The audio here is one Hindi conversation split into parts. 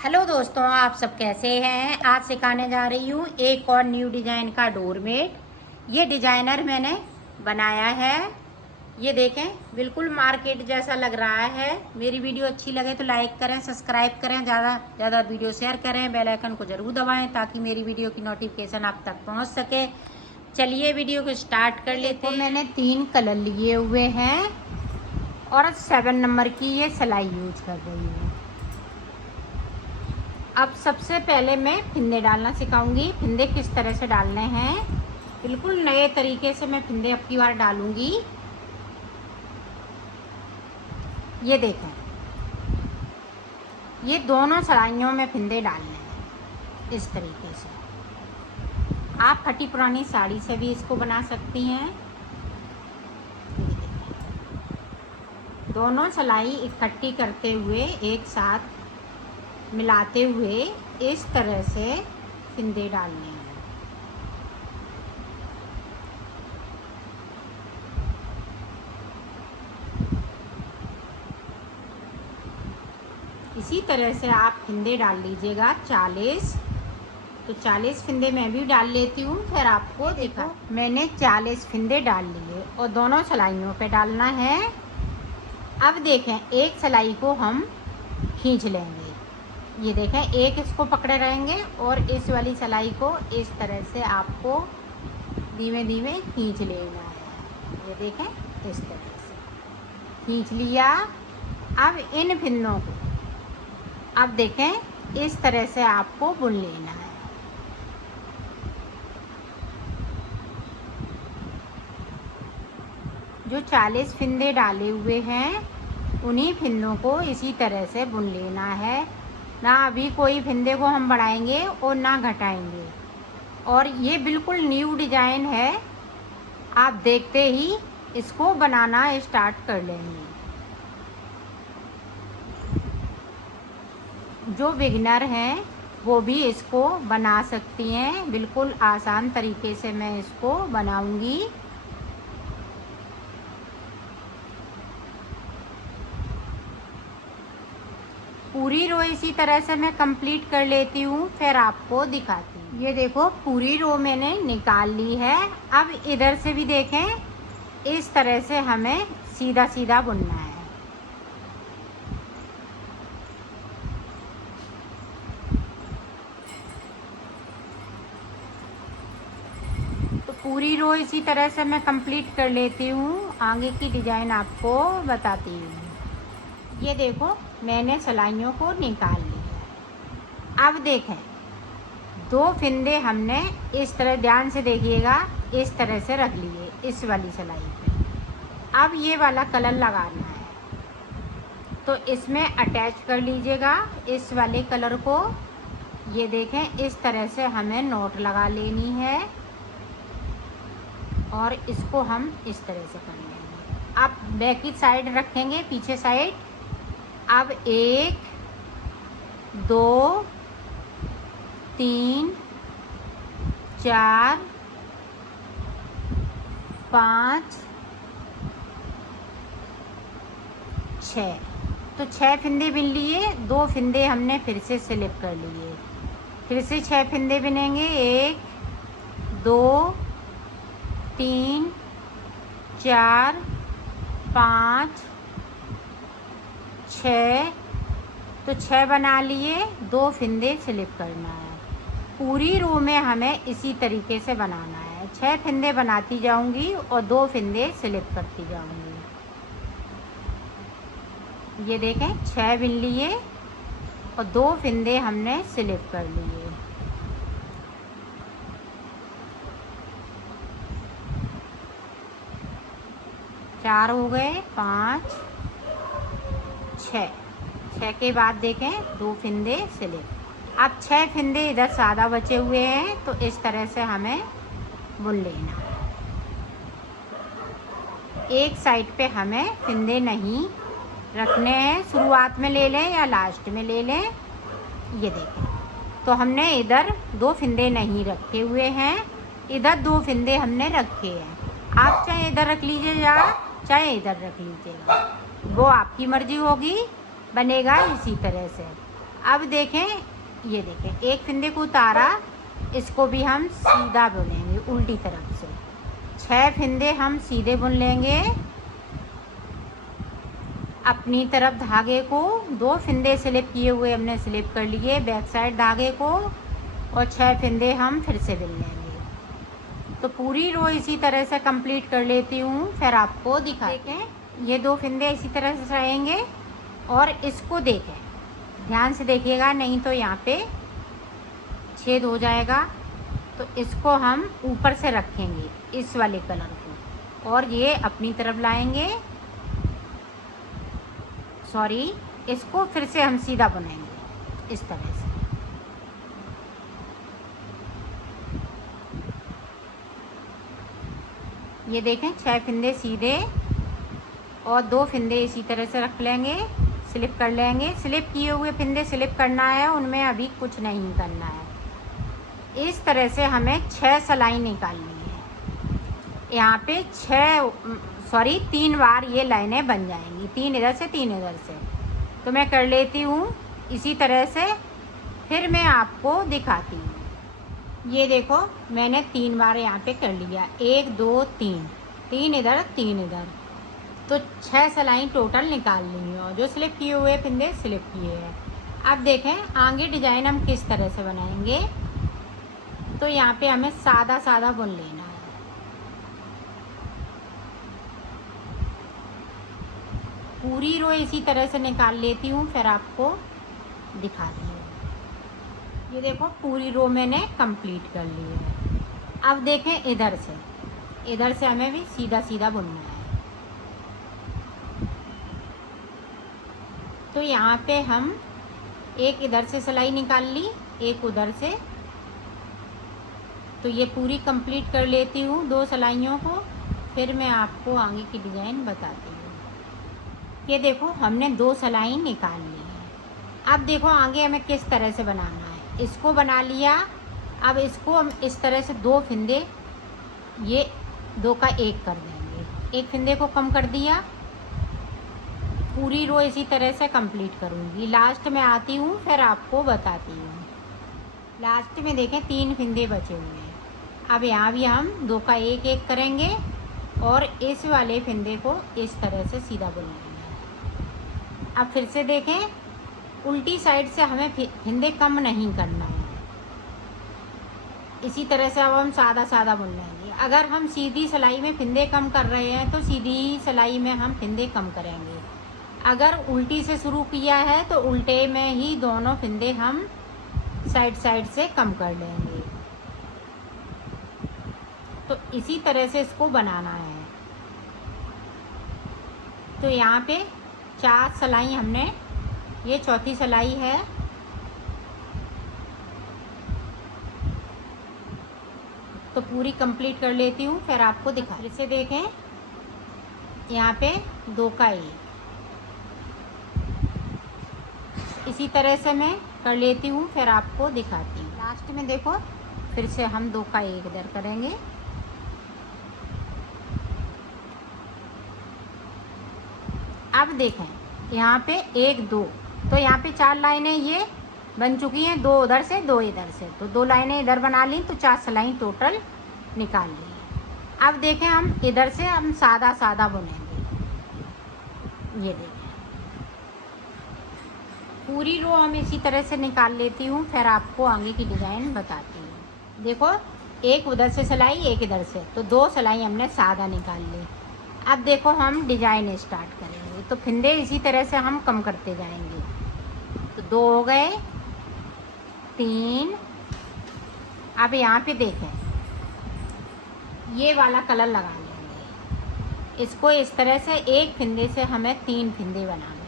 हेलो दोस्तों, आप सब कैसे हैं। आज सिखाने जा रही हूँ एक और न्यू डिज़ाइन का डोरमेट। ये डिज़ाइनर मैंने बनाया है। ये देखें, बिल्कुल मार्केट जैसा लग रहा है। मेरी वीडियो अच्छी लगे तो लाइक करें, सब्सक्राइब करें, ज़्यादा ज़्यादा वीडियो शेयर करें, बेल आइकन को ज़रूर दबाएं ताकि मेरी वीडियो की नोटिफिकेशन आप तक पहुँच सके। चलिए वीडियो को स्टार्ट कर लेते हैं। मैंने 3 कलर लिए हुए हैं और 7 नंबर की ये सिलाई यूज कर रही हूँ। अब सबसे पहले मैं फिंदे डालना सिखाऊंगी। फिंदे किस तरह से डालने हैं, बिल्कुल नए तरीके से मैं फिंदे अब की बार डालूंगी। ये देखें, ये दोनों सलाइयों में फिंदे डालने हैं इस तरीके से। आप फटी पुरानी साड़ी से भी इसको बना सकती हैं। दोनों सिलाई इकट्ठी करते हुए एक साथ मिलाते हुए इस तरह से फिंदे डालने हैं। इसी तरह से आप फिंदे डाल लीजिएगा 40। तो 40 फिंदे मैं भी डाल लेती हूँ, फिर आपको देखा। मैंने 40 फिंदे डाल लिए और दोनों सिलाइयों पे डालना है। अब देखें, एक सिलाई को हम खींच लेंगे। ये देखें, एक इसको पकड़े रहेंगे और इस वाली सिलाई को इस तरह से आपको धीमे धीमे खींच लेना है। ये देखें, इस तरह से खींच लिया। अब इन फिंदों को अब देखें इस तरह से आपको बुन लेना है। जो 40 फिंदे डाले हुए हैं उन्हीं फिंदों को इसी तरह से बुन लेना है। ना अभी कोई फिंदे को हम बढ़ाएंगे और ना घटाएंगे। और ये बिल्कुल न्यू डिज़ाइन है, आप देखते ही इसको बनाना स्टार्ट कर लेंगे। जो बिगिनर हैं वो भी इसको बना सकती हैं। बिल्कुल आसान तरीके से मैं इसको बनाऊंगी। पूरी रो इसी तरह से मैं कंप्लीट कर लेती हूँ, फिर आपको दिखाती हूँ। ये देखो, पूरी रो मैंने निकाल ली है। अब इधर से भी देखें, इस तरह से हमें सीधा सीधा बुनना है। तो पूरी रो इसी तरह से मैं कंप्लीट कर लेती हूँ। आगे की डिज़ाइन आपको बताती हूँ। ये देखो, मैंने सिलाइयों को निकाल लिया। अब देखें, 2 फिंदे हमने इस तरह, ध्यान से देखिएगा, इस तरह से रख लिए इस वाली सिलाई पे। अब ये वाला कलर लगाना है तो इसमें अटैच कर लीजिएगा इस वाले कलर को। ये देखें, इस तरह से हमें नोट लगा लेनी है और इसको हम इस तरह से कर लेंगे। अब बैक की साइड रखेंगे, पीछे साइड। अब 1 2 3 4 5 6। तो 6 फिंदे बिन लिए। 2 फिंदे हमने फिर से स्लिप कर लिए। फिर से 6 फिंदे बिनेंगे। 1 2 3 4 5 6। तो 6 बना लिए। 2 फिंदे स्लिप करना है। पूरी रो में हमें इसी तरीके से बनाना है। 6 फिंदे बनाती जाऊंगी और 2 फिंदे स्लिप करती जाऊंगी। ये देखें, 6 बिन लिए और 2 फिंदे हमने स्लिप कर लिए। चार हो गए, 5 6 के बाद देखें 2 फिंदे स्लिप। अब 6 फिंदे इधर सादा बचे हुए हैं तो इस तरह से हमें बुन लेना है। एक साइड पे हमें फिंदे नहीं रखने हैं, शुरुआत में ले लें या लास्ट में ले लें। ये देखें, तो हमने इधर 2 फिंदे नहीं रखे हुए हैं, इधर 2 फिंदे हमने रखे हैं। आप चाहे इधर रख लीजिए या चाहे इधर रख लीजिएगा, वो आपकी मर्जी होगी, बनेगा इसी तरह से। अब देखें, ये देखें एक फंदे को उतारा, इसको भी हम सीधा बुनेंगे उल्टी तरफ से। 6 फंदे हम सीधे बुन लेंगे अपनी तरफ धागे को। 2 फंदे स्लिप किए हुए हमने स्लिप कर लिए बैक साइड धागे को, और 6 फंदे हम फिर से बुन लेंगे। तो पूरी रो इसी तरह से कंप्लीट कर लेती हूँ, फिर आपको दिखा। देखें ये 2 फंदे इसी तरह से रहेंगे, और इसको देखें ध्यान से देखिएगा, नहीं तो यहाँ पे छेद हो जाएगा। तो इसको हम ऊपर से रखेंगे इस वाले कलर को, और ये अपनी तरफ लाएंगे। सॉरी, इसको फिर से हम सीधा बनाएंगे इस तरह से। ये देखें 6 फंदे सीधे और 2 फंदे इसी तरह से रख लेंगे, स्लिप कर लेंगे। स्लिप किए हुए फंदे स्लिप करना है, उनमें अभी कुछ नहीं करना है। इस तरह से हमें 6 सिलाई निकालनी है। यहाँ पे 3 बार ये लाइनें बन जाएंगी, 3 इधर से 3 इधर से। तो मैं कर लेती हूँ इसी तरह से, फिर मैं आपको दिखाती हूँ। ये देखो मैंने 3 बार यहाँ पे कर लिया, 1 2 3, 3 इधर 3 इधर। तो 6 सिलाई टोटल निकाल ली है, और जो स्लिप किए हुए फंदे स्लिप किए हैं। अब देखें आगे डिजाइन हम किस तरह से बनाएंगे। तो यहाँ पे हमें सादा सादा बुन लेना है। पूरी रो इसी तरह से निकाल लेती हूँ, फिर आपको दिखाती हूँ। ये देखो पूरी रो मैंने कंप्लीट कर ली है। अब देखें इधर से हमें भी सीधा सीधा बुनना है। तो यहाँ पे हम एक इधर से सिलाई निकाल ली, एक उधर से। तो ये पूरी कंप्लीट कर लेती हूँ 2 सिलाइयों को, फिर मैं आपको आगे की डिज़ाइन बताती हूँ। ये देखो हमने 2 सिलाई निकाल ली है। अब देखो आगे हमें किस तरह से बनाना है। इसको बना लिया, अब इसको हम इस तरह से 2 फंदे, ये 2 का 1 कर देंगे। एक फंदे को कम कर दिया। पूरी रो इसी तरह से कंप्लीट करूँगी। लास्ट में आती हूँ, फिर आपको बताती हूँ। लास्ट में देखें 3 फंदे बचे हुए हैं। अब यहाँ भी हम 2 का 1 1 करेंगे, और इस वाले फंदे को इस तरह से सीधा बुन लेंगे। अब फिर से देखें, उल्टी साइड से हमें फंदे कम नहीं करना है। इसी तरह से अब हम सादा सादा बुन लेंगे। अगर हम सीधी सिलाई में फंदे कम कर रहे हैं तो सीधी सिलाई में हम फंदे कम करेंगे। अगर उल्टी से शुरू किया है तो उल्टे में ही दोनों फंदे हम साइड से कम कर लेंगे। तो इसी तरह से इसको बनाना है। तो यहाँ पे 4 सिलाई हमने, ये चौथी सिलाई है। तो पूरी कंप्लीट कर लेती हूँ, फिर आपको दिखा। फिर से देखें यहाँ पे 2 का 1 इसी तरह से मैं कर लेती हूँ, फिर आपको दिखाती हूँ। लास्ट में देखो फिर से हम 2 का 1 इधर करेंगे। अब देखें यहाँ पे 1 2, तो यहाँ पे 4 लाइनें ये बन चुकी हैं, 2 उधर से 2 इधर से। तो 2 लाइनें इधर बना ली, तो 4 सिलाई टोटल निकाल ली। अब देखें हम इधर से हम सादा सादा बुनेंगे। ये देखें पूरी रो हम इसी तरह से निकाल लेती हूँ, फिर आपको आगे की डिज़ाइन बताती हूँ। देखो एक उधर से सिलाई, एक इधर से, तो 2 सिलाई हमने सादा निकाल ली। अब देखो हम डिज़ाइन स्टार्ट करेंगे। तो फंदे इसी तरह से हम कम करते जाएंगे। तो 2 हो गए, 3। अब यहाँ पे देखें ये वाला कलर लगा लेंगे। इसको इस तरह से एक फंदे से हमें 3 फंदे बनाने हैं।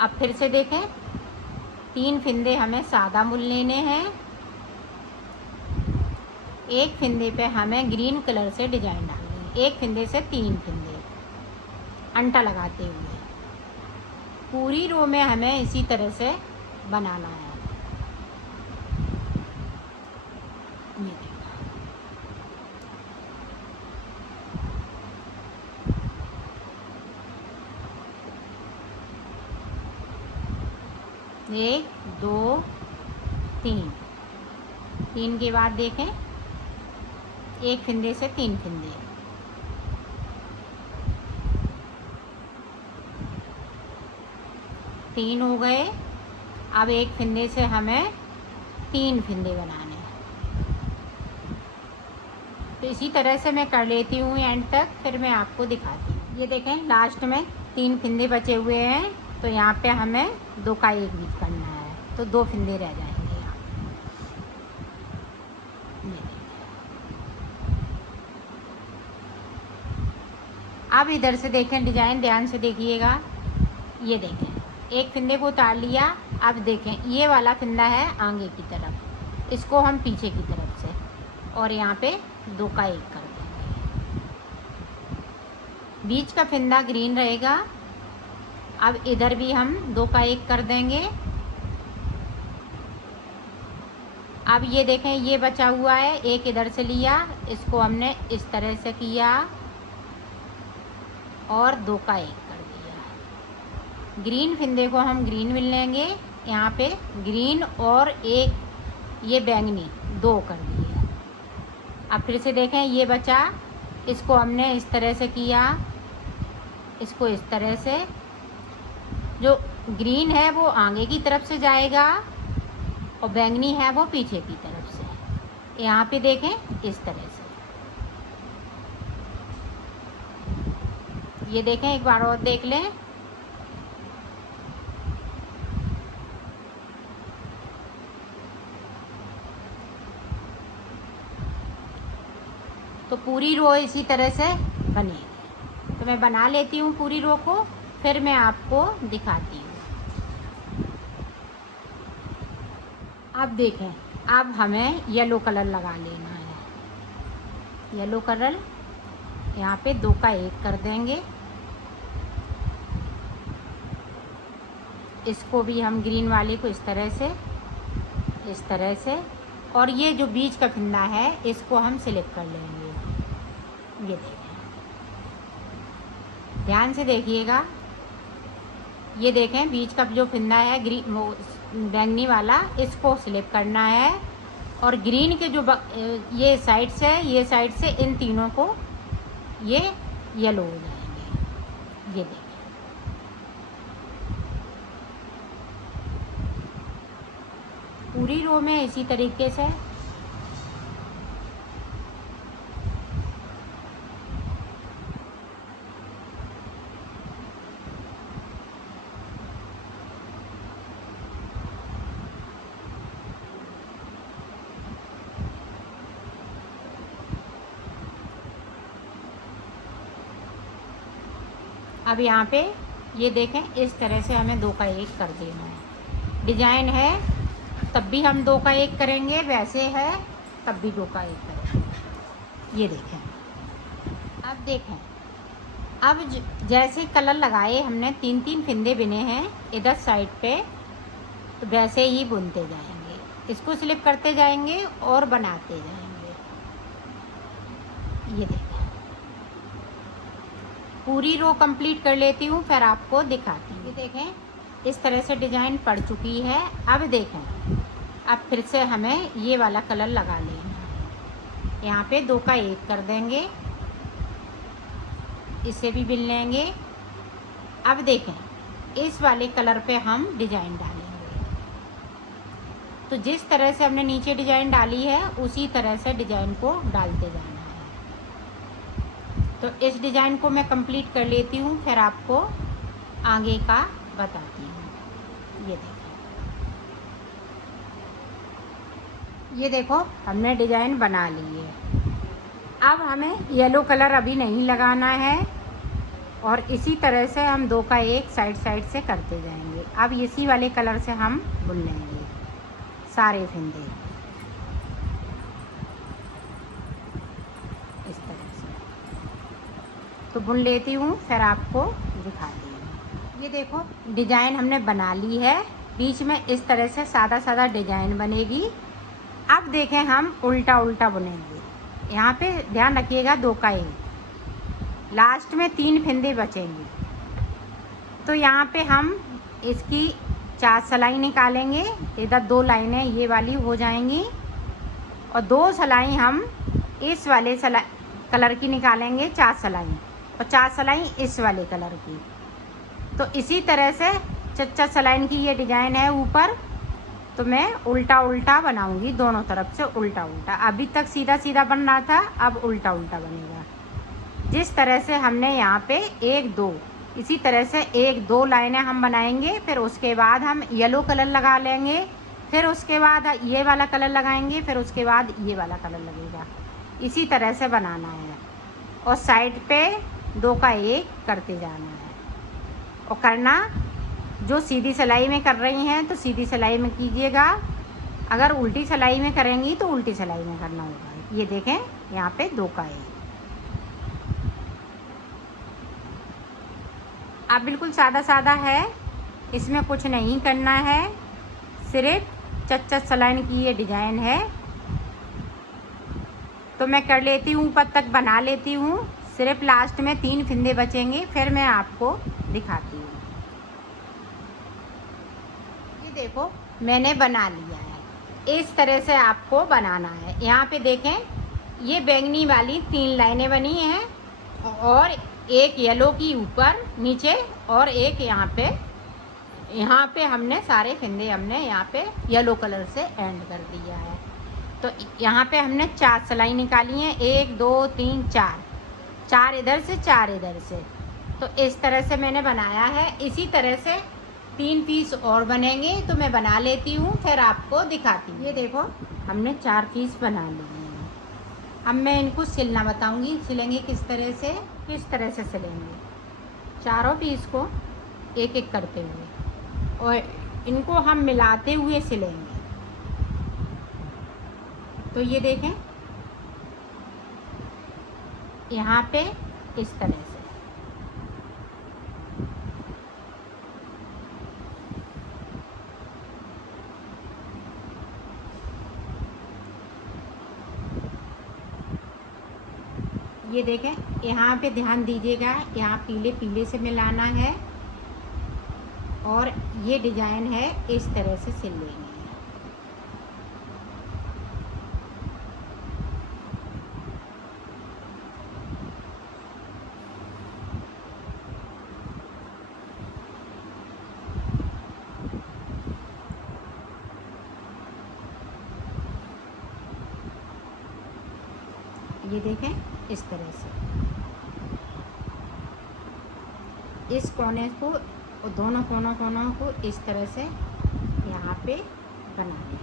अब फिर से देखें 3 फंदे हमें सादा बुन लेने हैं। एक फंदे पे हमें ग्रीन कलर से डिजाइन डालनी है। एक फंदे से 3 फंदे अंटा लगाते हुए पूरी रो में हमें इसी तरह से बनाना है। ये देखो 1 2 3, 3 के बाद देखें एक फिंदे से 3 फिंदे, 3 हो गए। अब एक फिंदे से हमें 3 फिंदे बनाने हैं। तो इसी तरह से मैं कर लेती हूँ एंड तक, फिर मैं आपको दिखाती हूँ। ये देखें लास्ट में 3 फिंदे बचे हुए हैं, तो यहाँ पे हमें 2 का 1 बीच करना है, तो 2 फिंदे रह जाएंगे यहाँ। अब इधर से देखें डिजाइन, ध्यान से देखिएगा। ये देखें एक फिंदे को उतार लिया। अब देखें ये वाला फिंदा है आगे की तरफ, इसको हम पीछे की तरफ से, और यहाँ पे 2 का 1 कर देंगे। बीच का फिंदा ग्रीन रहेगा। अब इधर भी हम 2 का 1 कर देंगे। अब ये देखें ये बचा हुआ है, एक इधर से लिया, इसको हमने इस तरह से किया और 2 का 1 कर दिया। ग्रीन फिंदे को हम ग्रीन मिल लेंगे, यहाँ पे ग्रीन और एक ये बैंगनी 2 कर दिए। अब फिर से देखें ये बचा, इसको हमने इस तरह से किया, इसको इस तरह से। जो ग्रीन है वो आगे की तरफ से जाएगा और बैंगनी है वो पीछे की तरफ से। यहाँ पे देखें इस तरह से। ये देखें एक बार और देख लें। तो पूरी रो इसी तरह से बनेगी। तो मैं बना लेती हूँ पूरी रो को, फिर मैं आपको दिखाती हूँ। अब देखें, अब हमें येलो कलर लगा लेना है। येलो कलर यहाँ पे 2 का 1 कर देंगे। इसको भी हम ग्रीन वाले को इस तरह से, और ये जो बीच का फिंदा है इसको हम सिलेक्ट कर लेंगे। ये देखें, ध्यान से देखिएगा। ये देखें बीच का जो फिंदा है ग्रीन बैंगनी वाला, इसको सिलेक्ट करना है, और ग्रीन के जो ये साइड से इन तीनों को ये येलो हो जाएंगे। ये देखें, पूरी रो में इसी तरीके से। अब यहाँ पे ये देखें इस तरह से हमें 2 का 1 कर देना है। डिजाइन है तब भी हम 2 का 1 करेंगे, वैसे है तब भी 2 का 1 करेंगे। ये देखें, अब देखें, अब जैसे कलर लगाए हमने 3-3 फिंदे बिने हैं इधर साइड पे, तो वैसे ही बुनते जाएंगे, इसको स्लिप करते जाएंगे और बनाते जाएंगे। ये देखें, पूरी रो कंप्लीट कर लेती हूँ, फिर आपको दिखाती हूँ। ये देखें इस तरह से डिजाइन पड़ चुकी है। अब देखें, अब फिर से हमें ये वाला कलर लगा लेना है। यहाँ पे 2 का 1 कर देंगे, इसे भी बिन लेंगे। अब देखें इस वाले कलर पे हम डिजाइन डालेंगे। तो जिस तरह से हमने नीचे डिजाइन डाली है उसी तरह से डिजाइन को डालते जाना है। तो इस डिजाइन को मैं कंप्लीट कर लेती हूँ, फिर आपको आगे का बताती हूँ। ये देखो हमने डिजाइन बना ली है। अब हमें येलो कलर अभी नहीं लगाना है, और इसी तरह से हम 2 का 1 साइड से करते जाएंगे। अब इसी वाले कलर से हम बुन लेंगे सारे फिंदे इस तरह से। तो बुन लेती हूँ, फिर आपको दिखाती हूँ। ये देखो डिजाइन हमने बना ली है, बीच में इस तरह से सादा सादा डिजाइन बनेगी। अब देखें हम उल्टा उल्टा बुनेंगे। यहाँ पे ध्यान रखिएगा 2 का 1, लास्ट में 3 फिंदे बचेंगे। तो यहाँ पे हम इसकी 4 सिलाई निकालेंगे। इधर 2 लाइनें ये वाली हो जाएंगी और 2 सिलाई हम इस वाले कलर की निकालेंगे, 4 सिलाई, और 4 सिलाई इस वाले कलर की। तो इसी तरह से 4 सिलाई की ये डिज़ाइन है ऊपर। तो मैं उल्टा उल्टा बनाऊंगी, दोनों तरफ से उल्टा उल्टा। अभी तक सीधा सीधा बन रहा था, अब उल्टा उल्टा बनेगा। जिस तरह से हमने यहाँ पे 1 2, इसी तरह से 1 2 लाइनें हम बनाएंगे। फिर उसके बाद हम येलो कलर लगा लेंगे, फिर उसके बाद ये वाला कलर लगाएंगे, फिर उसके बाद ये वाला कलर लगेगा। इसी तरह से बनाना है और साइड पे 2 का 1 करते जाना है। और करना जो सीधी सिलाई में कर रही हैं तो सीधी सिलाई में कीजिएगा, अगर उल्टी सिलाई में करेंगी तो उल्टी सिलाई में करना होगा। ये देखें यहाँ पे 2 का 1। अब बिल्कुल सादा सादा है, इसमें कुछ नहीं करना है, सिर्फ 4 सिलाई की ये डिज़ाइन है। तो मैं कर लेती हूँ, ऊपर तक बना लेती हूँ। सिर्फ लास्ट में 3 फंदे बचेंगे, फिर मैं आपको दिखाती हूँ। ये देखो मैंने बना लिया है। इस तरह से आपको बनाना है। यहाँ पे देखें, ये बैंगनी वाली 3 लाइनें बनी हैं और एक येलो की ऊपर नीचे और एक यहाँ पे हमने सारे फंदे हमने यहाँ पे येलो कलर से एंड कर दिया है। तो यहाँ पे हमने 4 सिलाई निकाली हैं, 1 2 3 4, 4 इधर से 4 इधर से। तो इस तरह से मैंने बनाया है। इसी तरह से 3 पीस और बनेंगे, तो मैं बना लेती हूँ, फिर आपको दिखाती हूँ। ये देखो हमने 4 पीस बना लिए हैं। अब मैं इनको सिलना बताऊँगी, सिलेंगे किस तरह से सिलेंगे। चारों पीस को एक एक करते हुए और इनको हम मिलाते हुए सिलेंगे। तो ये देखें यहाँ पे इस तरह से। ये देखें यहाँ पे ध्यान दीजिएगा, यहाँ पीले पीले से मिलाना है और ये डिज़ाइन है इस तरह से सिल लेंगे। ये देखें इस तरह से इस कोने को और दोनों कोनों को इस तरह से यहाँ पे बना लेना।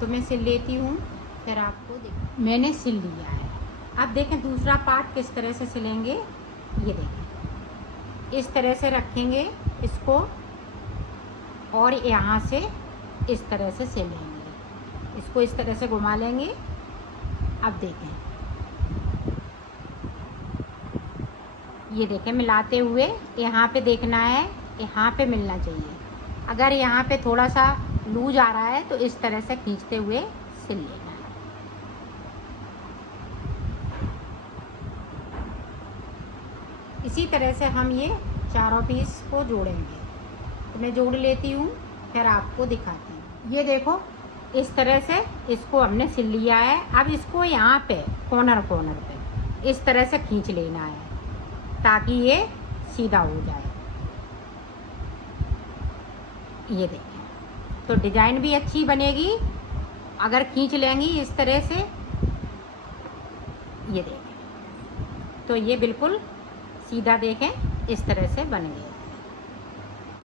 तो मैं सिल लेती हूँ, फिर आपको मैंने सिल लिया है। अब देखें दूसरा पार्ट किस तरह से सिलेंगे। ये देखें इस तरह से रखेंगे इसको और यहाँ से इस तरह से सिलेंगे। इसको इस तरह से घुमा लेंगे। अब देखें, ये देखें मिलाते हुए यहाँ पे देखना है, यहाँ पे मिलना चाहिए। अगर यहाँ पे थोड़ा सा लूज आ रहा है तो इस तरह से खींचते हुए सिल लेना है। इसी तरह से हम ये चारों पीस को जोड़ेंगे। तो मैं जोड़ लेती हूँ, फिर आपको दिखाती हूँ। ये देखो इस तरह से इसको हमने सिल लिया है। अब इसको यहाँ पे कॉर्नर पे इस तरह से खींच लेना है ताकि ये सीधा हो जाए। ये देखें तो डिज़ाइन भी अच्छी बनेगी अगर खींच लेंगी इस तरह से। ये देखें तो ये बिल्कुल सीधा देखें इस तरह से बन गया।